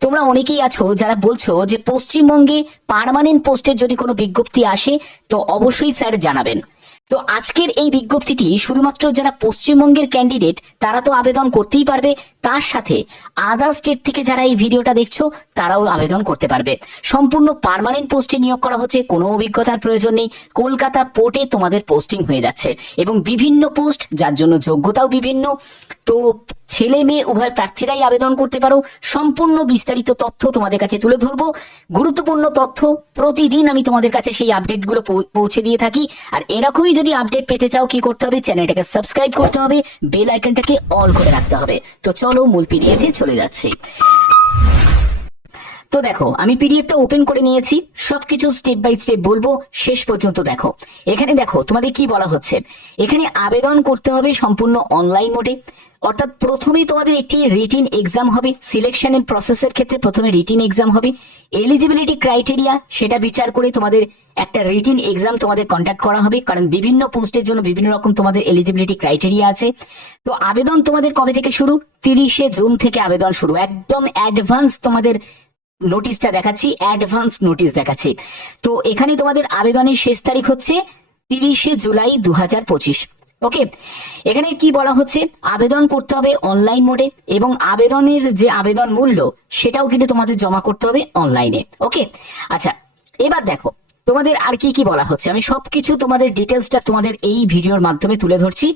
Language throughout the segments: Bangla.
তোমরা অনেকেই আছো যারা বলছো যে পশ্চিমবঙ্গে পার্মানেন্ট পোস্টের যদি কোনো বিজ্ঞপ্তি আসে, তো অবশ্যই স্যার জানাবেন। তো আজকের এই বিজ্ঞপ্তিটি শুধুমাত্র যারা পশ্চিমবঙ্গের ক্যান্ডিডেট তারা তো আবেদন করতেই পারবে। তার সাথে আদার স্টেট থেকে যারা এই ভিডিওটা দেখছ, তারাও আবেদন করতে পারবে। সম্পূর্ণ পার্মানেন্ট পোস্টে নিয়োগ করা হচ্ছে, কোনো অভিজ্ঞতার প্রয়োজন নেই। কলকাতা পোর্টে তোমাদের পোস্টিং হয়ে যাচ্ছে। এবং বিভিন্ন পোস্ট যার জন্য যোগ্যতাও বিভিন্ন। তো ছেলে মেয়ে, উভয় প্রার্থীরাই আবেদন করতে পারো। সম্পূর্ণ বিস্তারিত তথ্য তোমাদের কাছে তুলে ধরবো। গুরুত্বপূর্ণ তথ্য, প্রতিদিন আমি তোমাদের কাছে সেই আপডেটগুলো পৌঁছে দিয়ে থাকি। আর এরকমই যদি আপডেট পেতে চাও, কি করতে হবে? চ্যানেলটাকে সাবস্ক্রাইব করতে হবে। বেল আইকনটাকে অল করে রাখতে হবে। তো চলো মূল পিডিএফে চলে যাচ্ছি। তো দেখো, আমি পিডিএফটা ওপেন করে নিয়েছি। সবকিছু স্টেপ বাই স্টেপ বলব। শেষ পর্যন্ত দেখো। এখানে দেখো, তোমাদের কি বলা হচ্ছে? এখানে আবেদন করতে হবে সম্পূর্ণ অনলাইন মোডে অর্থাৎ প্রথমেই তোমাদের একটি রিটিন এক্সাম হবে সিলেকশনের প্রসেসের ক্ষেত্রে প্রথমে রিটিন এক্সাম হবে। এলিজিবিলিটি ক্রাইটেরিয়া সেটা বিচার করে তোমাদের একটা রিটিন এক্সাম তোমাদের কন্ডাক্ট করা হবে, কারণ বিভিন্ন পোস্টের জন্য বিভিন্ন রকম তোমাদের এলিজিবিলিটি ক্রাইটেরিয়া আছে। তো আবেদন তোমাদের কবে থেকে শুরু? তিরিশে জুন থেকে আবেদন শুরু। একদম অ্যাডভান্স তোমাদের নোটিশটা দেখাচ্ছি অ্যাডভান্স নোটিশ দেখাচ্ছি। তো এখানে তোমাদের আবেদনের শেষ তারিখ হচ্ছে তিরিশে জুলাই দু হাজার পঁচিশ। ওকে এখানে কি বলা হচ্ছে? আবেদন করতে হবে অনলাইন মোডে এবং আবেদনের যে আবেদন মূল্য, সেটাও কিন্তু তোমাদের জমা করতে হবে অনলাইনে ওকে আচ্ছা এবার দেখো, তোমাদের আর কি কি বলা হচ্ছে? আমি সবকিছু তোমাদের ডিটেলসটা তোমাদের এই ভিডিওর মাধ্যমে তুলে ধরছি।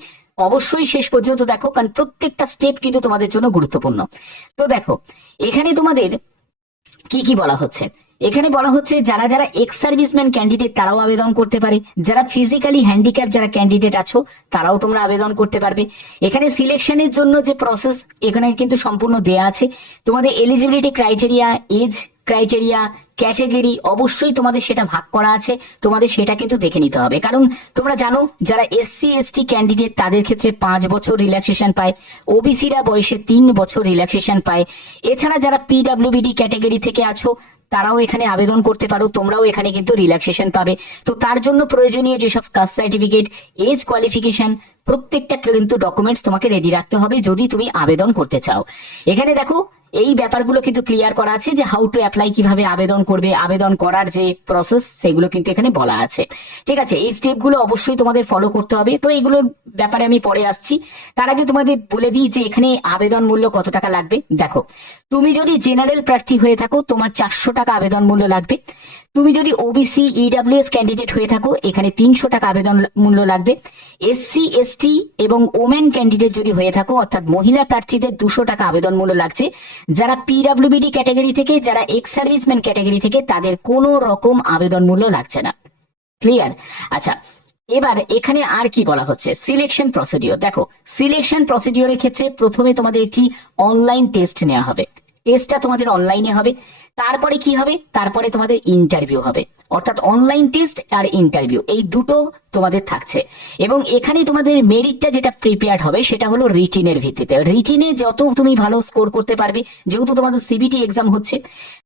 অবশ্যই শেষ পর্যন্ত দেখো, কারণ প্রত্যেকটা স্টেপ কিন্তু তোমাদের জন্য গুরুত্বপূর্ণ। তো দেখো, এখানে তোমাদের কি কি বলা হচ্ছে? এখানে বলা হচ্ছে যারা যারা এক্স সার্ভিসম্যান ক্যান্ডিডেট তারাও আবেদন করতে পারে। যারা ফিজিক্যালি হ্যান্ডিক্যাপ যারা ক্যান্ডিডেট আছো, তারাও তোমরা আবেদন করতে পারবে। এখানে সিলেকশনের জন্য যে প্রসেস এখানে কিন্তু সম্পূর্ণ দেয়া আছে। তোমাদের eligibility criteria age criteria category অবশ্যই তোমাদের সেটা ভাগ করা আছে। তোমাদের সেটা কিন্তু দেখে নিতে হবে। কারণ তোমরা জানো, যারা এসসি এসটি ক্যান্ডিডেট তাদের ক্ষেত্রে পাঁচ বছর রিল্যাক্সেশন পায়। ওবিসিরা বয়সে তিন বছর রিল্যাক্সেশন পায়। এছাড়া যারা পিডাব্লিউবিডি ক্যাটেগরি থেকে আছো তারাও এখানে আবেদন করতে পারো, তোমরাও এখানে কিন্তু রিল্যাক্সেশন পাবে। তো তার জন্য প্রয়োজনীয় যেসব কাস্ট সার্টিফিকেট এজ কোয়ালিফিকেশন প্রত্যেকটা কিন্তু ডকুমেন্টস তোমাকে রেডি রাখতে হবে যদি তুমি আবেদন করতে চাও। এখানে দেখো, এই ব্যাপারগুলো কিন্তু ক্লিয়ার করা আছে যে হাউ টু অ্যাপ্লাই কীভাবে আবেদন করবে, আবেদন করার যে প্রসেস সেগুলো কিন্তু এখানে বলা আছে। ঠিক আছে, এই স্টেপগুলো অবশ্যই তোমাদের ফলো করতে হবে। তো এগুলোর ব্যাপারে আমি পরে আসছি। তার আগে তোমাদের বলে দিই যে এখানে আবেদন মূল্য কত টাকা লাগবে। দেখো তুমি যদি জেনারেল প্রার্থী হয়ে থাকো, তোমার চারশো টাকা আবেদন মূল্য লাগবে। তুমি যদি ওবিসি ইডাব্লিউএস ক্যান্ডিডেট হয়ে থাকো, এখানে তিনশো টাকা আবেদন মূল্য লাগবে। এসসি এসটি এবং ওমেন ক্যান্ডিডেট যদি হয়ে থাকো, অর্থাৎ মহিলা প্রার্থীদের দুশো টাকা আবেদন মূল্য লাগছে। যারা পিডাব্লিউবিডি ক্যাটাগরি থেকে, যারা এক্স সার্ভিসম্যান ক্যাটাগরি থেকে, তাদের কোনো রকম আবেদন মূল্য লাগছে না। ক্লিয়ার আচ্ছা এবার এখানে আর কি বলা হচ্ছে? সিলেকশন প্রসিডিওর দেখো সিলেকশন প্রসিডিওরের ক্ষেত্রে প্রথমে তোমাদের একটি অনলাইন টেস্ট নেওয়া হবে। টেস্টটা তোমাদের অনলাইনে হবে। তারপরে কি হবে? তারপরে তোমাদের ইন্টারভিউ হবে। অর্থাৎ অনলাইন টেস্ট আর ইন্টারভিউ এই দুটো তোমাদের থাকছে। এবং এখানে তোমাদের মেরিটটা যেটা প্রিপেয়ার্ড হবে, সেটা হলো রিটিনের ভিত্তিতে। রিটিনে যত তুমি ভালো স্কোর করতে পারবে, যেহেতু তোমাদের সিবিটি এক্সাম হচ্ছে,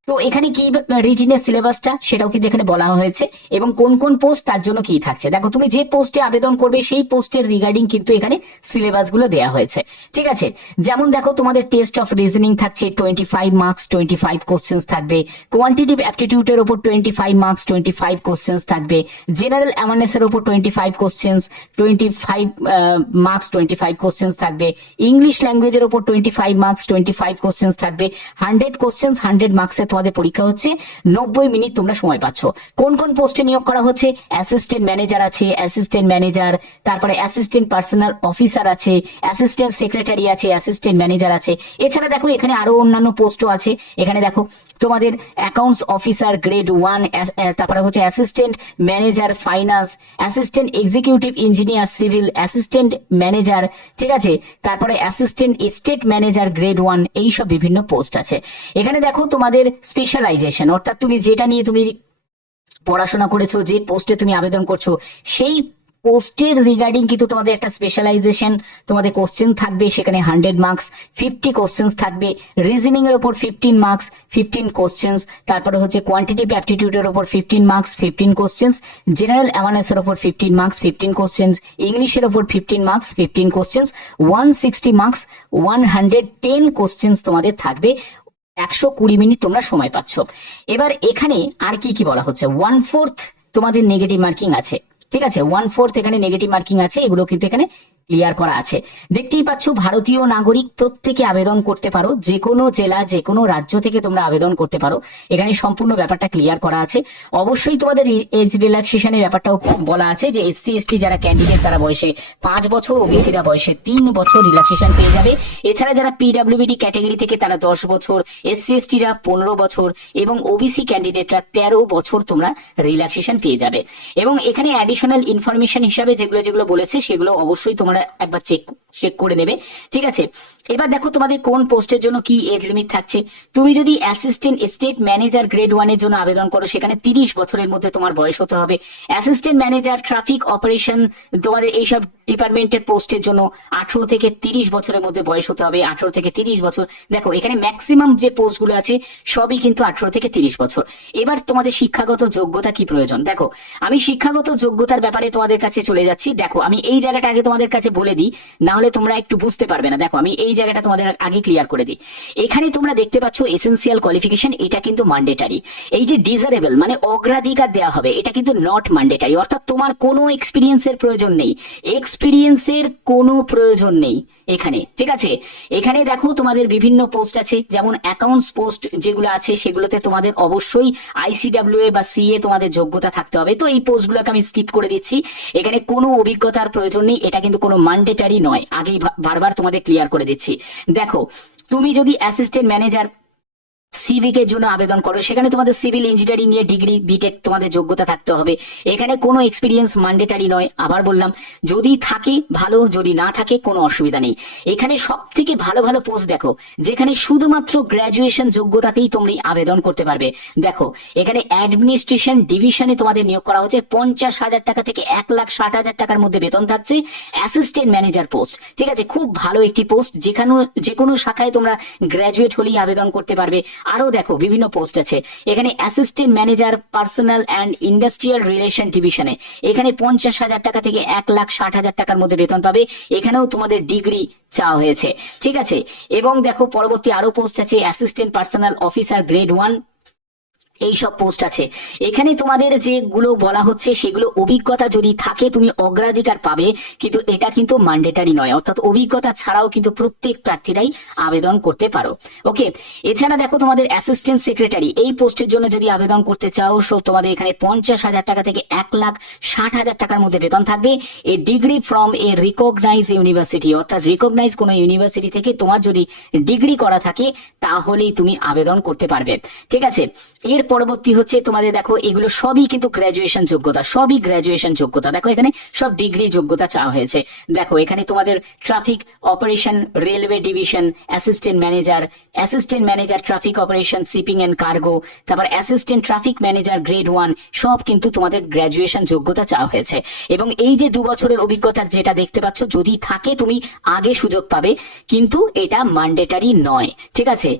তো এখানে কি রিটিনের সিলেবাসটা সেটাও কিন্তু এখানে বলা হয়েছে। এবং কোন কোন পোস্ট তার জন্য কি থাকছে? দেখো, তুমি যে পোস্টে আবেদন করবে, সেই পোস্টের রিগার্ডিং কিন্তু এখানে সিলেবাসগুলো দেওয়া হয়েছে। ঠিক আছে? যেমন দেখো, তোমাদের টেস্ট অফ রিজনিং থাকছে twenty five marks twenty five questions থাকবে। কোয়ান্টিটিভ অ্যাপটিটিউডের উপর twenty five marks twenty five questions থাকবে। জেনারেল অ্যাওয়ারনেস এর উপর twenty five questions twenty five marks twenty five questions থাকবে ইংলিশ ল্যাঙ্গুয়েজের উপর twenty five marks twenty five questions থাকবে হান্ড্রেড কোশ্চেন্স হান্ড্রেড মার্কসের তোমাদের পরীক্ষা হচ্ছে। নব্বই মিনিট তোমরা সময় পাচ্ছ। কোন কোন পোস্টে নিয়োগ করা হচ্ছে? অ্যাসিস্ট্যান্ট ম্যানেজার আছে অ্যাসিস্ট্যান্ট ম্যানেজার তারপরে অ্যাসিস্ট্যান্ট পার্সোনাল অফিসার আছে অ্যাসিস্ট্যান্ট সেক্রেটারি আছে অ্যাসিস্ট্যান্ট ম্যানেজার আছে। এছাড়া দেখো, এখানে আরও অন্যান্য পোস্টও আছে। এখানে দেখো, তোমাদের অ্যাকাউন্টস অফিসার গ্রেড ওয়ান তারপরে হচ্ছে assistant manager finance assistant executive engineer civil assistant manager ঠিক আছে? তারপরে assistant state manager grade one এইসব বিভিন্ন পোস্ট আছে। এখানে দেখো তোমাদের স্পেশালাইজেশন অর্থাৎ তুমি যেটা নিয়ে তুমি পড়াশোনা করেছ, যে পোস্টে তুমি আবেদন করছ, সেই পোস্টের রিগার্ডিং কিন্তু তোমাদের একটা স্পেশালাইজেশন তোমাদের কোশ্চেন থাকবে, সেখানে হান্ড্রেড মার্কস ফিফটি কোশ্চেন্স থাকবে রিজনিং এর উপর ফিফটিন মার্কস ফিফটিন কোশ্চেন্স তারপরে হচ্ছে কোয়ান্টিটিভ অ্যাপটিটিউডের উপর fifteen marks fifteen questions general awareness এর উপর ফিফটিন মার্কস ফিফটিন কোশ্চেন্স ইংলিশের উপর fifteen marks fifteen questions one sixty marks one hundred ten questions তোমাদের থাকবে, একশো কুড়ি মিনিট তোমরা সময় পাচ্ছ। এবার এখানে আর কি কি বলা হচ্ছে? ওয়ান ফোর্থ তোমাদের নেগেটিভ মার্কিং আছে। ঠিক আছে ওয়ান ফোর্থ এখানে নেগেটিভ মার্কিং আছে এগুলো কিন্তু এখানে ক্লিয়ার করা আছে। দেখতেই পাচ্ছ, ভারতীয় নাগরিক প্রত্যেকে আবেদন করতে পারো। যে কোনো জেলা যে কোনো রাজ্য থেকে তোমরা আবেদন করতে পারো। এখানে সম্পূর্ণ ব্যাপারটা ক্লিয়ার করা আছে। অবশ্যই তোমাদের এজ রিল্যাক্সেশনের ব্যাপারটাও বলা আছে যে এসসি, এসটি যারা ক্যান্ডিডেট তারা বয়সে পাঁচ বছর, ওবিসিরা বয়সে তিন বছর রিল্যাক্সেশন পেয়ে যাবে। এছাড়া যারা পিডাব্লিউবিডি ক্যাটাগরি থেকে, তারা দশ বছর, এসসি, এসটিরা পনেরো বছর এবং ওবিসি ক্যান্ডিডেটরা তেরো বছর তোমরা রিল্যাক্সেশন পেয়ে যাবে। এবং এখানে অ্যাডিশনাল ইনফরমেশন হিসাবে যেগুলো যেগুলো বলেছে, সেগুলো অবশ্যই তোমরা একবার চেক চেক করে নেবে। ঠিক আছে? এবার দেখো তোমাদের কোন পোস্টের জন্য কি এজ লিমিট থাকছে। তুমি যদি অ্যাসিস্ট্যান্ট স্টেট ম্যানেজার গ্রেড ওয়ানের জন্য আবেদন করো, সেখানে তিরিশ বছরের মধ্যে তোমার বয়স হতে হবে। অ্যাসিস্ট্যান্ট ম্যানেজার ট্রাফিক অপারেশন তোমাদের এইসব ডিপার্টমেন্টের পোস্টের জন্য আঠারো থেকে তিরিশ বছরের মধ্যে বয়স হতে হবে, আঠারো থেকে তিরিশ বছর। দেখো, এখানে ম্যাক্সিমাম যে পোস্টগুলো আছে, সবই কিন্তু আঠারো থেকে তিরিশ বছর। এবার তোমাদের শিক্ষাগত যোগ্যতা কি প্রয়োজন? দেখো, আমি শিক্ষাগত যোগ্যতার ব্যাপারে তোমাদের কাছে চলে যাচ্ছি। দেখো, আমি এই জায়গাটা আগে তোমাদের কাছে বলে দিই না হলে তোমরা একটু বুঝতে পারবে না। দেখো, আমি এই জায়গাটা তোমাদের আগে ক্লিয়ার করে দিই। এখানে তোমরা দেখতে পাচ্ছ এসেন্সিয়াল কোয়ালিফিকেশন এটা কিন্তু ম্যান্ডেটারি এই যে ডিজারেবল মানে অগ্রাধিকার দেওয়া হবে, এটা কিন্তু নট ম্যান্ডেটারি অর্থাৎ তোমার কোনো এক্সপিরিয়েন্সের প্রয়োজন নেই। এক্সপিরিয়েন্সের কোনো প্রয়োজন নেই এখানে, ঠিক আছে? এখানে দেখো তোমাদের বিভিন্ন পোস্ট আছে, যেমন অ্যাকাউন্টস পোস্ট যেগুলো আছে, সেগুলোতে তোমাদের অবশ্যই আইসিডাব্লিউ বা সিএ তোমাদের যোগ্যতা থাকতে হবে। তো এই পোস্টগুলোকে আমি স্কিপ করে দিচ্ছি। এখানে কোনো অভিজ্ঞতার প্রয়োজন নেই, এটা কিন্তু কোনো ম্যান্ডেটারি নয়। আগেই বারবার তোমাদের ক্লিয়ার করে দিচ্ছি। দেখো, তুমি যদি অ্যাসিস্ট্যান্ট ম্যানেজার সিভিক এর জন্য আবেদন করো। সেখানে তোমাদের সিভিল ইঞ্জিনিয়ারিং নিয়ে ডিগ্রি বিটেক তোমাদের যোগ্যতা থাকতে হবে। এখানে কোনো এক্সপিরিয়েন্স ম্যান্ডেটারি নয়। আবার বললাম, যদি থাকে, ভালো, যদি না থাকে, কোনো অসুবিধা নেই। এখানে সব থেকে ভালো ভালো পোস্ট দেখো, যেখানে শুধুমাত্র গ্র্যাজুয়েশন যোগ্যতাতেই তোমরা আবেদন করতে পারবে। দেখো, এখানে অ্যাডমিনিস্ট্রেশন ডিভিশনে তোমাদের নিয়োগ করা হচ্ছে। পঞ্চাশ হাজার টাকা থেকে এক লাখ ষাট হাজার টাকার মধ্যে বেতন থাকছে। অ্যাসিস্ট্যান্ট ম্যানেজার পোস্ট ঠিক আছে? খুব ভালো একটি পোস্ট যেখানে যে কোনো শাখায় তোমরা গ্র্যাজুয়েট হলেই আবেদন করতে পারবে। আরও দেখো, বিভিন্ন পোস্ট আছে। এখানে assistant manager personal and industrial relation ডিভিশনে এখানে পঞ্চাশ হাজার টাকা থেকে এক লাখ ষাট হাজার টাকার মধ্যে বেতন পাবে। এখানেও তোমাদের ডিগ্রি চাওয়া হয়েছে। ঠিক আছে? এবং দেখো, পরবর্তী আরও পোস্ট আছে assistant personal officer grade one এই সব পোস্ট আছে। এখানে তোমাদের যেগুলো বলা হচ্ছে, সেগুলো অভিজ্ঞতা যদি থাকে, তুমি অগ্রাধিকার পাবে, কিন্তু এটা কিন্তু ম্যান্ডেটারি নয়। অর্থাৎ অভিজ্ঞতা ছাড়াও কিন্তু প্রত্যেক প্রার্থীরাই আবেদন করতে পারো। ওকে এছাড়া দেখো তোমাদের অ্যাসিস্ট্যান্ট সেক্রেটারি এই পোস্টের জন্য যদি আবেদন করতে চাও সো তোমাদের এখানে পঞ্চাশ হাজার টাকা থেকে এক লাখ ষাট হাজার টাকার মধ্যে বেতন থাকবে। A degree from a recognise university অর্থাৎ রিকগনাইজ কোনো ইউনিভার্সিটি থেকে তোমার যদি ডিগ্রি করা থাকে, তাহলেই তুমি আবেদন করতে পারবে। ঠিক আছে? এর পরবর্তী হচ্ছে তোমাদের দেখো, এগুলো সবই কিন্তু গ্র্যাজুয়েশন যোগ্যতা, সবই গ্র্যাজুয়েশন যোগ্যতা। দেখো, এখানে সব ডিগ্রি যোগ্যতা চাওয়া হয়েছে। দেখো, এখানে তোমাদের traffic operation railway division assistant manager assistant manager traffic operation shipping and cargo তারপর assistant traffic manager grade one সব কিন্তু তোমাদের গ্র্যাজুয়েশন যোগ্যতা চাওয়া হয়েছে। এবং এই যে দু বছরের অভিজ্ঞতা যেটা দেখতে পাচ্ছ, যদি থাকে তুমি আগে সুযোগ পাবে, কিন্তু এটা ম্যান্ডেটারি নয়, ঠিক আছে?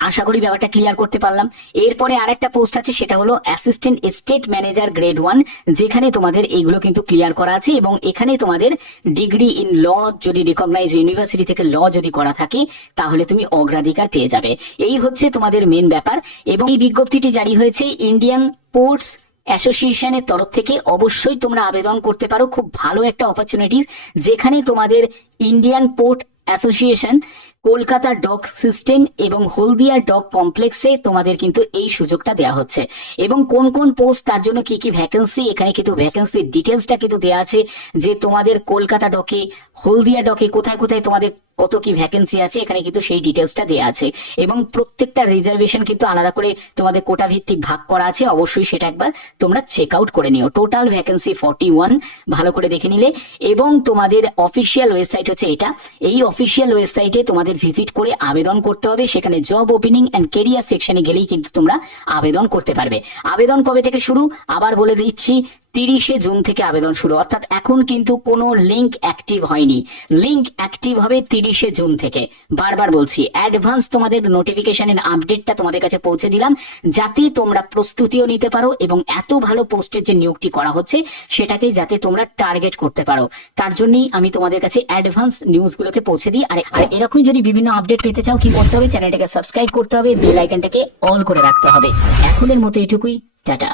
আশা করি ব্যাপারটা ক্লিয়ার করতে পারলাম। এরপরে আরেকটা পোস্ট আছে, সেটা হলো assistant state manager grade one যেখানে তোমাদের এইগুলো কিন্তু ক্লিয়ার করা আছে এবং এখানে তোমাদের ডিগ্রি ইন ল যদি রিকগনাইজ ইউনিভার্সিটি থেকে ল যদি করা থাকে, তাহলে তুমি অগ্রাধিকার পেয়ে যাবে। এই হচ্ছে তোমাদের মেন ব্যাপার এবং এই বিজ্ঞপ্তিটি জারি হয়েছে ইন্ডিয়ান পোর্টস অ্যাসোসিয়েশনের তরফ থেকে। অবশ্যই তোমরা আবেদন করতে পারো। খুব ভালো একটা অপরচুনিটি যেখানে তোমাদের Indian port association Kolkata dock system এবং হলদিয়া ডক কমপ্লেক্সে তোমাদের কিন্তু এই সুযোগটা দেওয়া হচ্ছে। এবং কোন কোন পোস্ট তার জন্য কি কি ভ্যাকেন্সি এখানে কিন্তু ভ্যাকেন্সির ডিটেলসটা কিন্তু দেওয়া আছে যে তোমাদের কলকাতা ডকে হলদিয়া ডকে কোথায় কোথায় তোমাদের কত কি ভ্যাকেন্সি আছে, এখানে কিন্তু সেই ডিটেলসটা দেওয়া আছে। এবং প্রত্যেকটা রিজার্ভেশন কিন্তু আলাদা করে তোমাদের কোটা ভিত্তিক ভাগ করা আছে, অবশ্যই সেটা একবার তোমরা চেক আউট করে নিও। টোটাল ভ্যাকেন্সি ফর্টি ওয়ান ভালো করে দেখে নিলে। এবং তোমাদের অফিসিয়াল ওয়েবসাইট হচ্ছে এটা। এই অফিসিয়াল ওয়েবসাইটে তোমাদের ভিজিট করে আবেদন করতে হবে। সেখানে জব ওপেনিং অ্যান্ড কেরিয়ার সেকশনে গেলেই কিন্তু তোমরা আবেদন করতে পারবে। আবেদন কবে থেকে শুরু? আবার বলে দিচ্ছি তিরিশে জুন থেকে আবেদন শুরু। অর্থাৎ এখন কিন্তু কোনো লিংক অ্যাক্টিভ হয়নি। লিংক অ্যাক্টিভ হবে তিরিশে জুন থেকে। বারবার বলছি অ্যাডভান্স তোমাদের নোটিফিকেশনের আপডেটটা তোমাদের কাছে পৌঁছে দিলাম, যাতে তোমরা প্রস্তুতিও নিতে পারো এবং এত ভালো পোস্টের যে নিয়োগটি করা হচ্ছে সেটাকে যাতে তোমরা টার্গেট করতে পারো। তার জন্যই আমি তোমাদের কাছে অ্যাডভান্স নিউজগুলোকে পৌঁছে দিই। আর আর এরকমই যদি বিভিন্ন আপডেট পেতে চাও, কি করতে হবে? চ্যানেলটাকে সাবস্ক্রাইব করতে হবে বেল আইকনটাকে অল করে রাখতে হবে। এখনের মতো এটুকুই। টাটা।